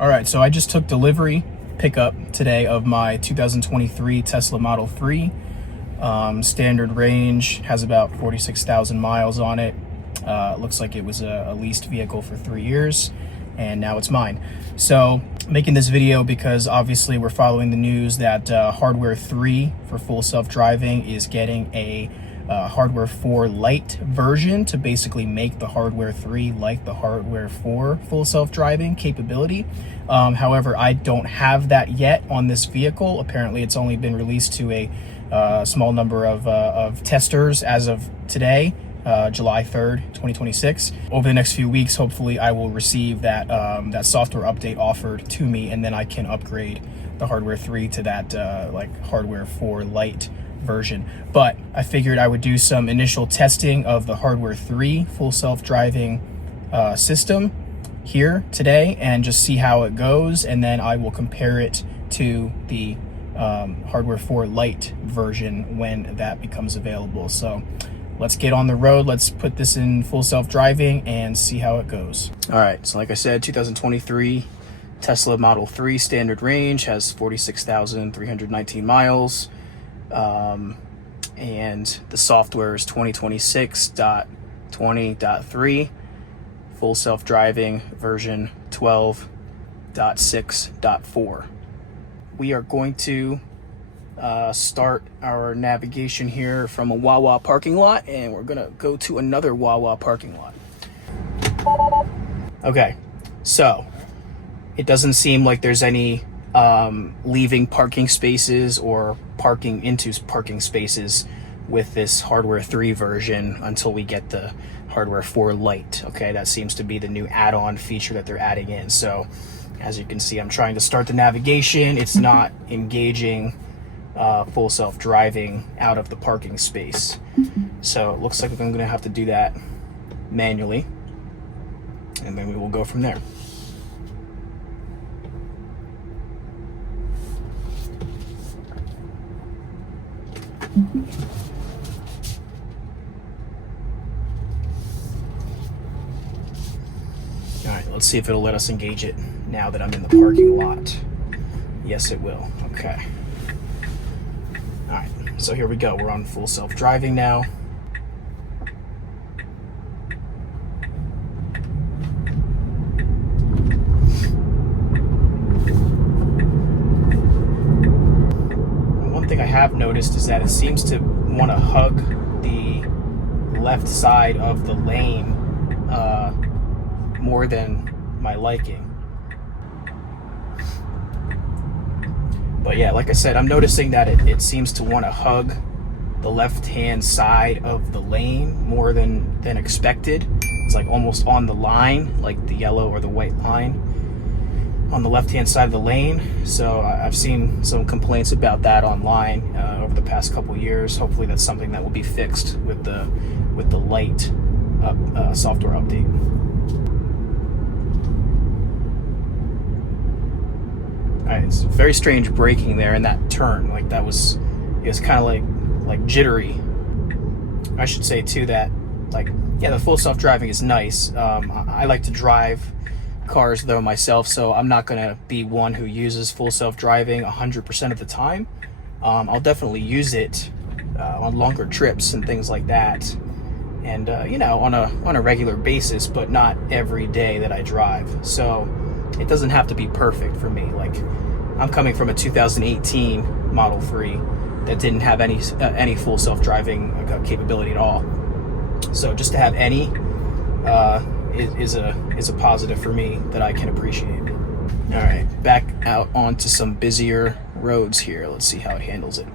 All right, so I just took delivery pickup today of my 2023 Tesla Model 3. Standard range, has about 46,000 miles on it. Looks like it was a leased vehicle for 3 years, and now it's mine. So making this video because obviously we're following the news that Hardware 3 for full self-driving is getting a Hardware 4 Lite version to basically make the Hardware 3 like the Hardware 4 full self-driving capability. However, I don't have that yet on this vehicle. Apparently it's only been released to a small number of testers as of today, July 3rd, 2026. Over the next few weeks, hopefully I will receive that that software update offered to me, and then I can upgrade the Hardware 3 to that like Hardware 4 Lite version. But I figured I would do some initial testing of the Hardware 3 full self-driving system here today and just see how it goes, and then I will compare it to the Hardware 4 Lite version when that becomes available. So let's get on the road. Let's put this in full self-driving and see how it goes. All right, so like I said, 2023 Tesla Model 3 standard range, has 46,319 miles. And the software is 2026.20.3, full self-driving version 12.6.4. We are going to start our navigation here from a Wawa parking lot, and we're gonna go to another Wawa parking lot. Okay, so it doesn't seem like there's any leaving parking spaces or parking into parking spaces with this Hardware 3 version until we get the Hardware 4 Lite. Okay, that seems to be the new add-on feature that they're adding in. So as you can see, I'm trying to start the navigation. It's not engaging full self-driving out of the parking space. So it looks like I'm gonna have to do that manually, and then we will go from there. All right, let's see if it'll let us engage it now that I'm in the parking lot. Yes, it will. Okay. All right, so here we go. We're on full self-driving now. One thing I have noticed is that it seems to want to hug the left side of the lane more than my liking. But yeah, like I said, I'm noticing that it seems to want to hug the left-hand side of the lane more than expected. It's like almost on the line, like the yellow or the white line on the left-hand side of the lane. So I've seen some complaints about that online over the past couple years. Hopefully that's something that will be fixed with the Lite software update. All right, it's very strange braking there in that turn. Like it was kind of like jittery. I should say too that, like, yeah, the full self-driving is nice. I like to drive cars though myself, so I'm not gonna be one who uses full self-driving 100% of the time. I'll definitely use it on longer trips and things like that, and you know, on a regular basis, but not every day that I drive. So it doesn't have to be perfect for me. Like, I'm coming from a 2018 Model 3 that didn't have any full self-driving capability at all. So just to have any is a positive for me that I can appreciate. All right, back out onto some busier roads here. Let's see how it handles it.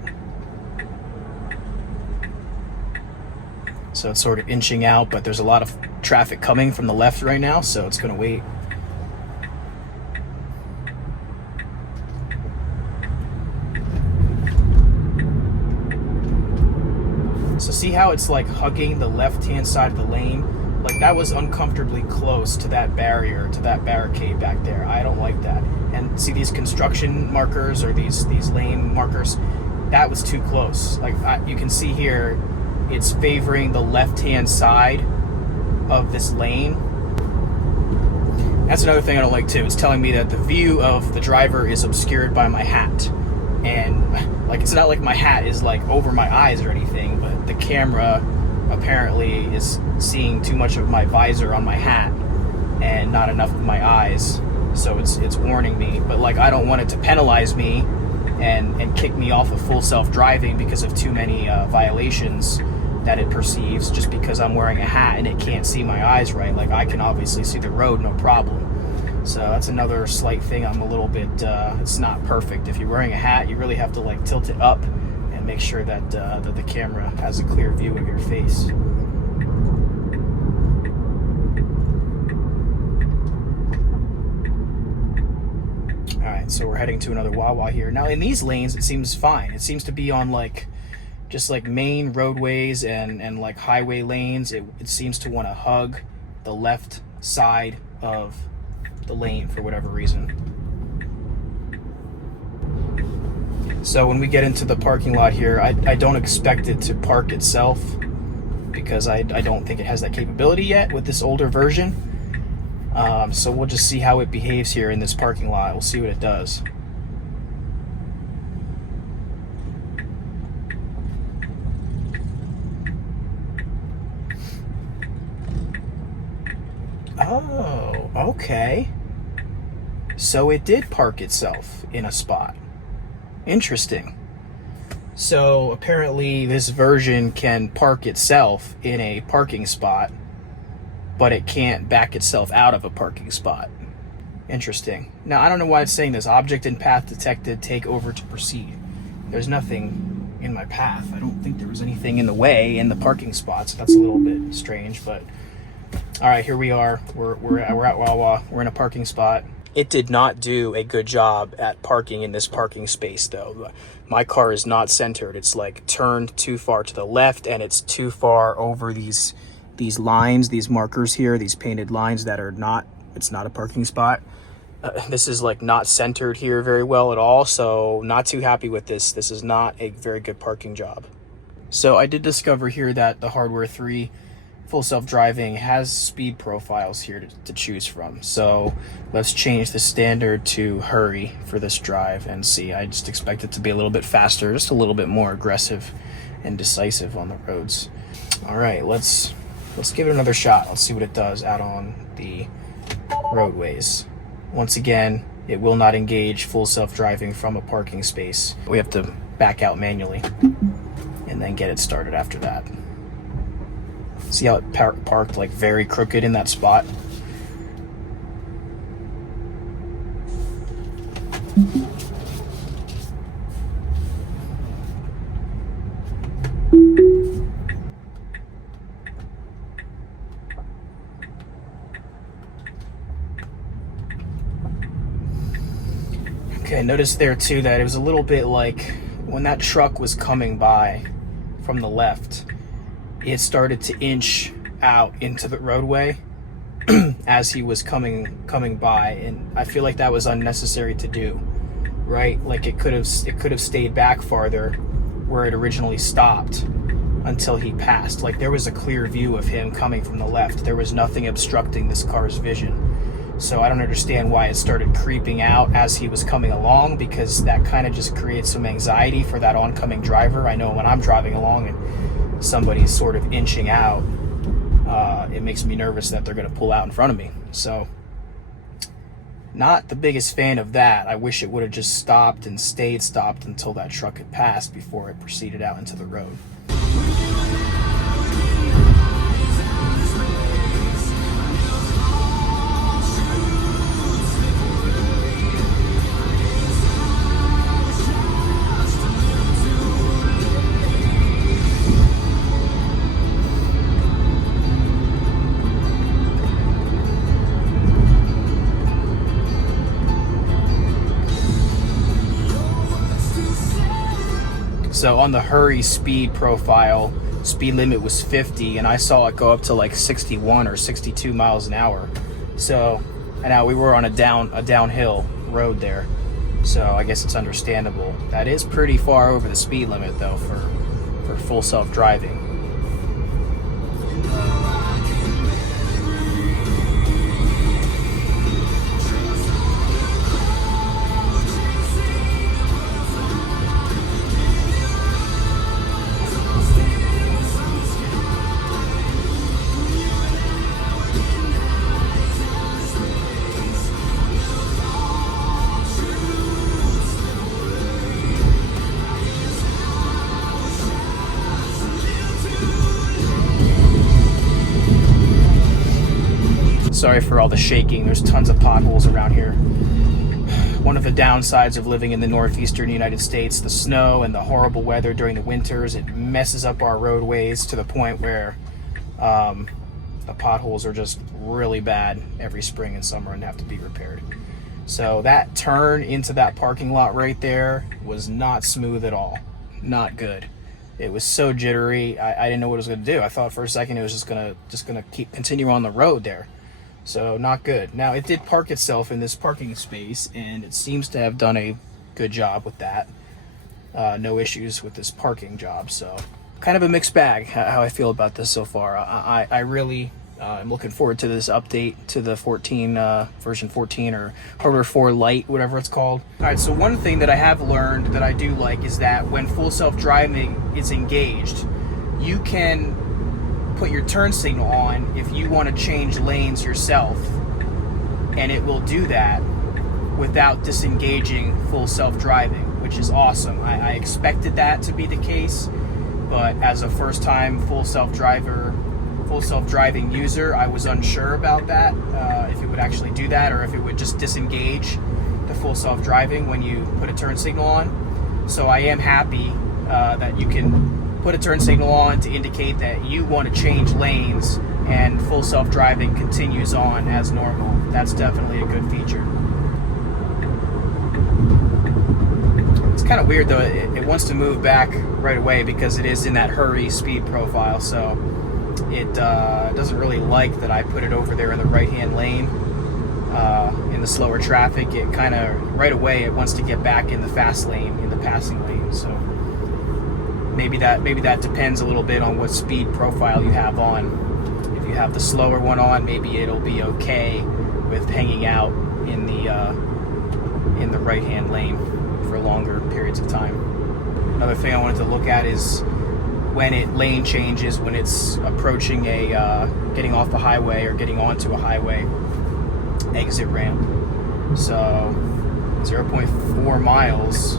So it's sort of inching out, but there's a lot of traffic coming from the left right now, so it's gonna wait. So see how it's like hugging the left-hand side of the lane? Like that was uncomfortably close to that barrier, to that barricade back there. I don't like that. And see these construction markers or these lane markers? That was too close. Like you can see here, it's favoring the left-hand side of this lane. That's another thing I don't like too. It's telling me that the view of the driver is obscured by my hat. And like, it's not like my hat is like over my eyes or anything, but the camera apparently is seeing too much of my visor on my hat and not enough of my eyes. So it's warning me. But like, I don't want it to penalize me and kick me off of full self-driving because of too many violations that it perceives, just because I'm wearing a hat and it can't see my eyes right. Like, I can obviously see the road, no problem. So that's another slight thing. I'm a little bit, it's not perfect. If you're wearing a hat, you really have to like tilt it up and make sure that, that the camera has a clear view of your face. All right, so we're heading to another Wawa here. Now in these lanes, it seems fine. It seems to be on like, just like main roadways and like highway lanes. It seems to want to hug the left side of the lane for whatever reason. So when we get into the parking lot here, I don't expect it to park itself, because I don't think it has that capability yet with this older version. So we'll just see how it behaves here in this parking lot. We'll see what it does. Oh, okay. So it did park itself in a spot. Interesting. So apparently this version can park itself in a parking spot, but it can't back itself out of a parking spot. Interesting. Now, I don't know why it's saying this. Object and path detected, take over to proceed. There's nothing in my path. I don't think there was anything in the way in the parking spot, so that's a little bit strange, but all right, here we are. We're at Wawa. We're in a parking spot. It did not do a good job at parking in this parking space, though. My car is not centered. It's like turned too far to the left, and it's too far over these lines, these markers here, these painted lines that are not, it's not a parking spot. This is like not centered here very well at all, so not too happy with this. This is not a very good parking job. So I did discover here that the Hardware 3 full self-driving has speed profiles here to choose from. So let's change the standard to hurry for this drive and see. I just expect it to be a little bit faster, just a little bit more aggressive and decisive on the roads. All right, let's give it another shot. Let's see what it does out on the roadways. Once again, it will not engage full self-driving from a parking space. We have to back out manually and then get it started after that. See how it parked like very crooked in that spot? Okay, notice there too that it was a little bit like when that truck was coming by from the left, it started to inch out into the roadway as he was coming by, and I feel like that was unnecessary to do, right? Like it could have stayed back farther where it originally stopped until he passed. Like there was a clear view of him coming from the left. There was nothing obstructing this car's vision. So I don't understand why it started creeping out as he was coming along, because that kind of just creates some anxiety for that oncoming driver. I know when I'm driving along and somebody's sort of inching out, it makes me nervous that they're going to pull out in front of me. So not the biggest fan of that. I wish it would have just stopped and stayed stopped until that truck had passed before it proceeded out into the road. So on the hurry speed profile, speed limit was 50, and I saw it go up to like 61 or 62 miles an hour. So, and now we were on a downhill road there. So I guess it's understandable. That is pretty far over the speed limit though for full self-driving. sorry for all the shaking. There's tons of potholes around here. One of the downsides of living in the northeastern United States, the snow and the horrible weather during the winters, it messes up our roadways to the point where the potholes are just really bad every spring and summer and have to be repaired. So that turn into that parking lot right there was not smooth at all. Not good. It was so jittery. I didn't know what it was going to do. I thought for a second it was just gonna continue on the road there. So not good. Now it did park itself in this parking space, and it seems to have done a good job with that. No issues with this parking job. So kind of a mixed bag how I feel about this so far. I really I'm looking forward to this update to the version 14 or hardware 4 lite, whatever it's called. All right, so one thing that I have learned that I do like is that when full self-driving is engaged, you can put your turn signal on if you want to change lanes yourself, and it will do that without disengaging full self-driving, which is awesome. I expected that to be the case, but as a first-time full self-driving user, I was unsure about that, if it would actually do that or if it would just disengage the full self-driving when you put a turn signal on. So I am happy that you can put a turn signal on to indicate that you want to change lanes and full self-driving continues on as normal. That's definitely a good feature. It's kind of weird though, it wants to move back right away because it is in that hurry speed profile, so it doesn't really like that I put it over there in the right-hand lane in the slower traffic. It kind of right away it wants to get back in the fast lane, in the passing lane. So maybe that depends a little bit on what speed profile you have on. If you have the slower one on, maybe it'll be okay with hanging out in the right-hand lane for longer periods of time. Another thing I wanted to look at is when it lane changes, when it's approaching getting off the highway or getting onto a highway exit ramp. So 0.4 miles,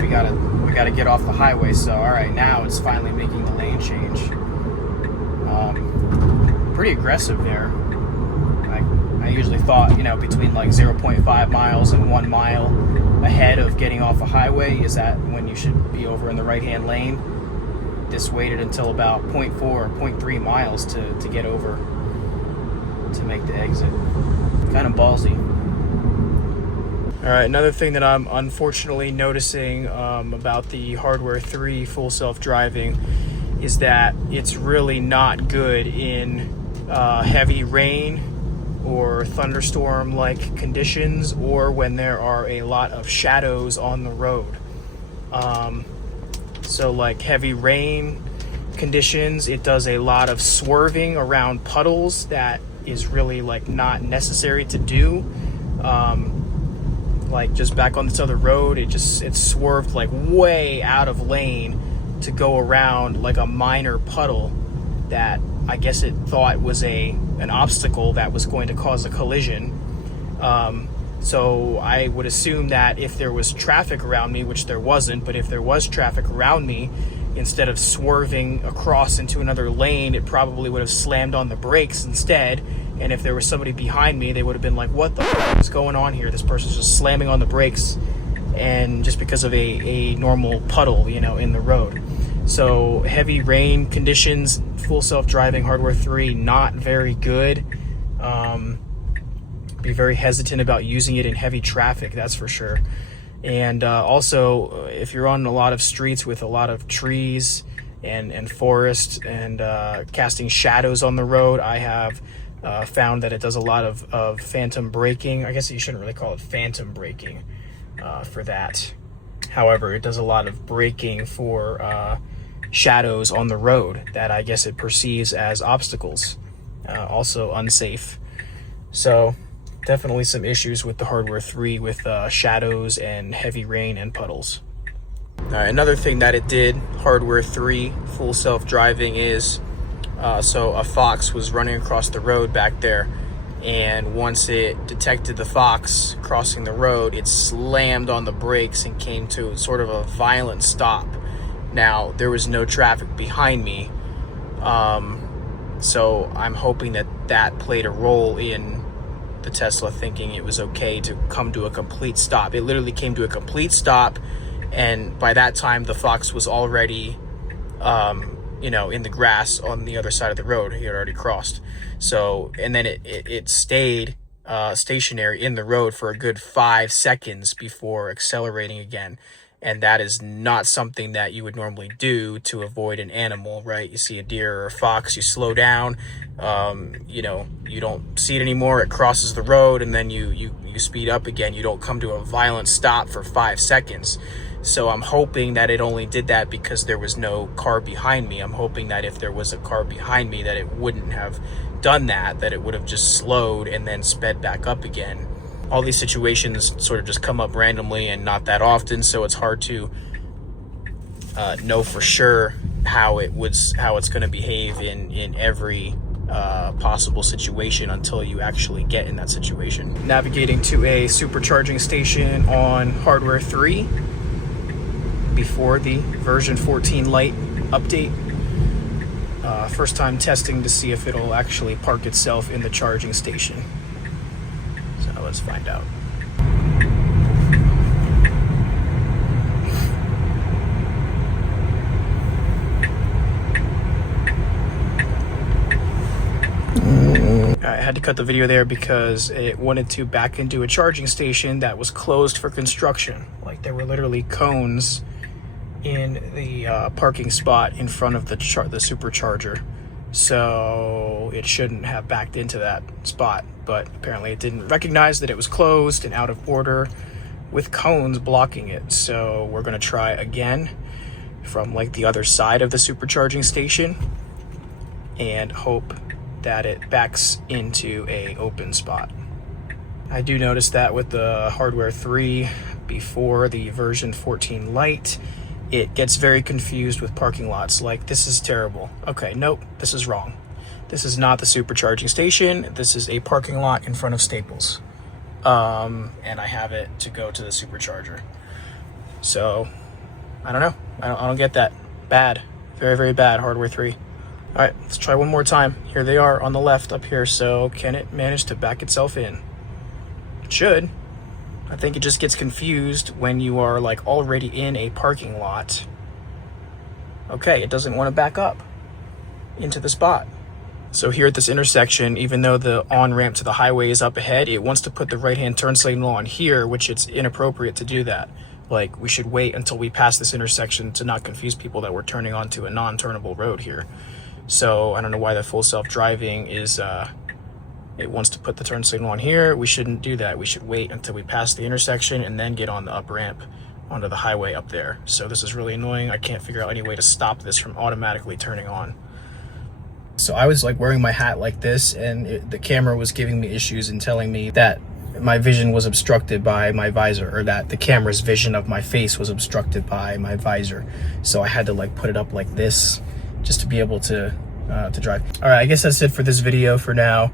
we gotta get off the highway. So all right, now it's finally making the lane change. Pretty aggressive there. I usually thought, between like 0.5 miles and 1 mile ahead of getting off a highway is that when you should be over in the right-hand lane. This waited until about 0.4 or 0.3 miles to get over to make the exit. Kind of ballsy. All right, another thing that I'm unfortunately noticing about the hardware 3 full self-driving is that it's really not good in heavy rain or thunderstorm-like conditions, or when there are a lot of shadows on the road. So like heavy rain conditions, it does a lot of swerving around puddles that is really like not necessary to do. Like just back on this other road, it swerved like way out of lane to go around like a minor puddle that I guess it thought was an obstacle that was going to cause a collision. So I would assume that if there was traffic around me, which there wasn't, but if there was traffic around me, instead of swerving across into another lane, it probably would have slammed on the brakes instead. And if there was somebody behind me, they would have been like, what the fuck is going on here? This person's just slamming on the brakes, and just because of a normal puddle, in the road. So heavy rain conditions, full self-driving hardware 3, not very good. Be very hesitant about using it in heavy traffic, that's for sure. And also, if you're on a lot of streets with a lot of trees and forest and casting shadows on the road, I have found that it does a lot of phantom braking. I guess you shouldn't really call it phantom braking for that. However, it does a lot of braking for shadows on the road that I guess it perceives as obstacles. Also unsafe. So definitely some issues with the hardware 3 with shadows and heavy rain and puddles. All right, another thing that it did, hardware 3 full self-driving, is so a fox was running across the road back there, and once it detected the fox crossing the road, it slammed on the brakes and came to sort of a violent stop. Now, there was no traffic behind me, so I'm hoping that that played a role in the Tesla thinking it was okay to come to a complete stop. It literally came to a complete stop, and by that time the fox was already you know, in the grass on the other side of the road. He had already crossed. So, and then it stayed stationary in the road for a good 5 seconds before accelerating again. And that is not something that you would normally do to avoid an animal, right? You see a deer or a fox, you slow down, you know, you don't see it anymore, it crosses the road, and then you speed up again. You don't come to a violent stop for 5 seconds. So I'm hoping that it only did that because there was no car behind me. I'm hoping that if there was a car behind me, that it wouldn't have done that, that it would have just slowed and then sped back up again. All these situations sort of just come up randomly and not that often, so it's hard to know for sure how it's going to behave in every possible situation until you actually get in that situation. Navigating to a supercharging station on hardware 3 before the version 14 Lite update. First time testing to see if it'll actually park itself in the charging station. So let's find out. I had to cut the video there because it wanted to back into a charging station that was closed for construction. Like, there were literally cones in the parking spot in front of the supercharger, so it shouldn't have backed into that spot, but apparently it didn't recognize that it was closed and out of order with cones blocking it. So we're going to try again from like the other side of the supercharging station and hope that it backs into a open spot. I do notice that with the hardware 3 before the version 14 Lite, it gets very confused with parking lots. Like, this is terrible. Okay, nope, this is wrong. This is not the supercharging station. This is a parking lot in front of Staples. And I have it to go to the supercharger. So, I don't know. I don't get that. Bad. Very, very bad, hardware 3. All right, let's try one more time. Here they are on the left up here. So, can it manage to back itself in? It should. I think it just gets confused when you are like already in a parking lot. Okay, it doesn't want to back up into the spot. So here at this intersection, even though the on-ramp to the highway is up ahead, it wants to put the right-hand turn signal on here, which it's inappropriate to do that. Like, we should wait until we pass this intersection to not confuse people that we're turning onto a non-turnable road here. So I don't know why the full self-driving is it wants to put the turn signal on here. We shouldn't do that. We should wait until we pass the intersection and then get on the up ramp onto the highway up there. So this is really annoying. I can't figure out any way to stop this from automatically turning on. So I was like wearing my hat like this, and the camera was giving me issues and telling me that my vision was obstructed by my visor, or that the camera's vision of my face was obstructed by my visor. So I had to like put it up like this just to be able to drive. All right, I guess that's it for this video for now.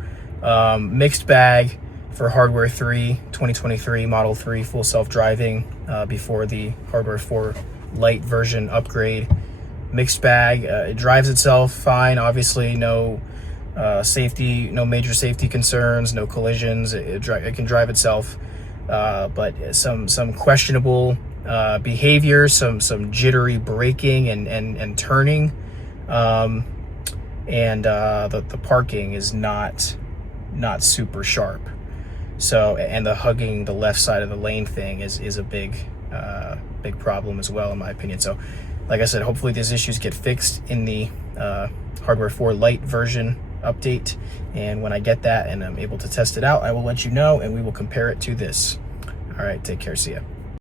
Mixed bag for hardware 3 2023 Model 3 full self-driving before the hardware 4 Lite version upgrade. Mixed bag. It drives itself fine, obviously. No major safety concerns, no collisions. It can drive itself, but some questionable behavior, some jittery braking and turning, and the parking is not super sharp. So, and the hugging the left side of the lane thing is a big problem as well, in my opinion. So, like I said, hopefully these issues get fixed in the hardware 4 Lite version update. And when I get that and I'm able to test it out, I will let you know, and we will compare it to this. All right, take care. See ya.